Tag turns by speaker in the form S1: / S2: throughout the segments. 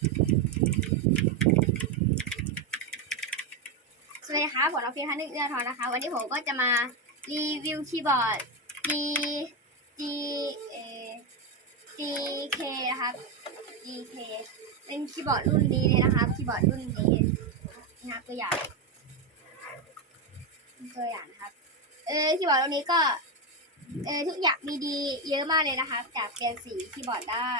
S1: สวัสดีครับผมน้องฟิวท่านนึกเอื้อทองนะคะ วันนี้ผมก็จะมารีวิวคีย์บอร์ด G G เอ GK นะครับ GK เป็นคีย์บอร์ดรุ่นนี้เลยนะครับคีย์บอร์ดรุ่นนี้นะครับตัวอย่างตัวอย่างนะครับ เออคีย์บอร์ดรุ่นนี้ก็ เออทุกอย่างมีดีเยอะมากเลยนะคะจากเปลี่ยนสีคีย์บอร์ดได้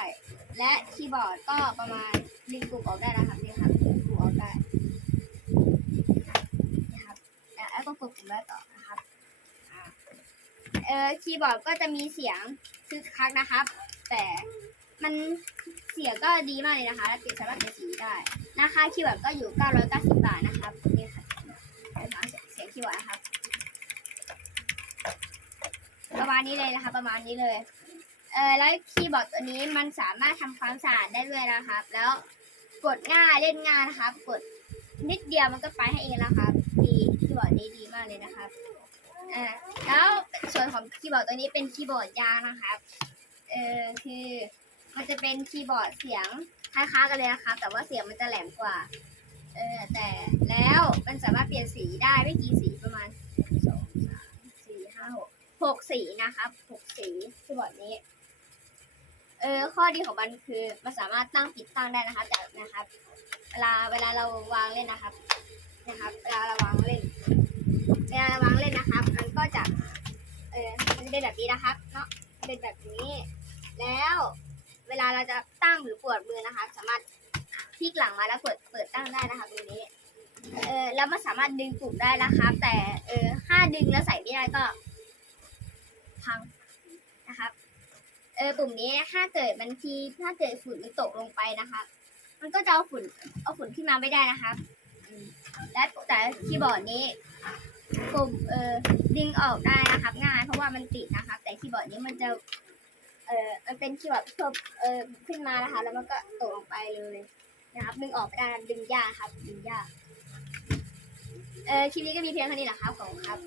S1: และคีย์บอร์ดก็ประมาณดึงกลุ่มออกได้นะครับนี่ครับดึงกลุ่มออกได้นะครับแล้วก็กดปุ่มได้ต่อนะครับอ่าเออคีย์บอร์ดก็จะมีเสียงคึกคักนะครับ แต่มันเสียงก็ดีมากเลยนะคะและเปลี่ยนสามารถเปลี่ยนสีได้ราคาคีย์บอร์ดก็อยู่ 990 บาทนะครับนี่ค่ะเป็นเสียงคีย์บอร์ดนะครับ ประมา ณนี้เลยนะคะ ประมาณนี้เลยเออแล้วคีย์บอร์ดตัวนี้มันสามารถทำความสะอาดได้ด้วยนะครับ แล้วกดง่ายเล่นง่ายนะครับ กดนิดเดียวมันก็ไปให้เองแล้วครับ ดีคีย์บอร์ดนี้ดีมากเลยนะครับอ่าแล้วส่วนของคีย์บอร์ดตัวนี้เป็นคีย์บอร์ดยางนะครับเออคือมันจะเป็นคีย์บอร์ดเสียงคล้ายๆกันเลยนะครับแต่ว่าเสียงมันจะแหลมกว่าเออแต่แล้วมันสามารถเปลี่ยนสีได้ไม่กี่สีประมาณ กหกสีนะครับหกสีคีย์บอร์ดนี้ เออข้อดีของมันคือมันสามารถตั้งปิดตั้งได้นะครับจากนะครับ เวลาเวลาเราวางเล่นนะครับ นะครับ เวลาเราวางเล่น เวลาเราวางเล่นนะครับ มันก็จะ เออมันจะเป็นแบบนี้นะครับ เนาะเป็นแบบนี้ แล้วเวลาเราจะตั้งหรือปวดมือนะคะ สามารถพลิกหลังมาแล้วเปิดเปิดตั้งได้นะคะตรงนี้เออแล้วมันสามารถดึงปุ่มได้นะครับ แต่เออถ้าดึงแล้วใส่ไม่ได้ก็ พังนะครับเออปุ่มนี้ถ้าเกิดมันทีถ้าเกิดฝุ่นมันตกลงไปนะคะมันก็จะเอาฝุ่นเอาฝุ่นขึ้นมาไม่ได้นะครับและแต่คีย์บอร์ดนี้ปุ่มเออดึงออกได้นะครับ ง่ายเพราะว่ามันติดนะครับ แต่คีย์บอร์ดนี้มันจะเออมันเป็นคีย์บอร์ดที่เออขึ้นมานะคะ แล้วมันก็ตกลงไปเลยนะครับ ดึงออกไม่ได้ดึงยากครับ ดึงยากเออคลิปนี้ก็มีเพียงเท่านี้แหละครับขอบคุณครับ